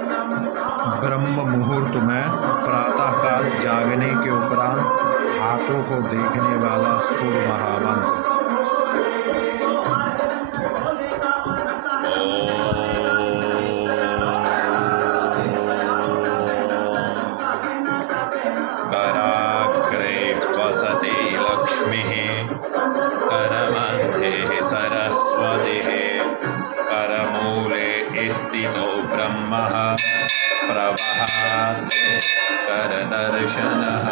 ब्रह्म मुहूर्त में प्रातःकाल जागने के उपरांत हाथों को देखने वाला शुभ महामंत्र। कराग्रे वसति लक्ष्मीः, करमध्ये सरस्वतीः, करमूले स्थितो ब्रह्मः, प्रवहते करदर्शनः।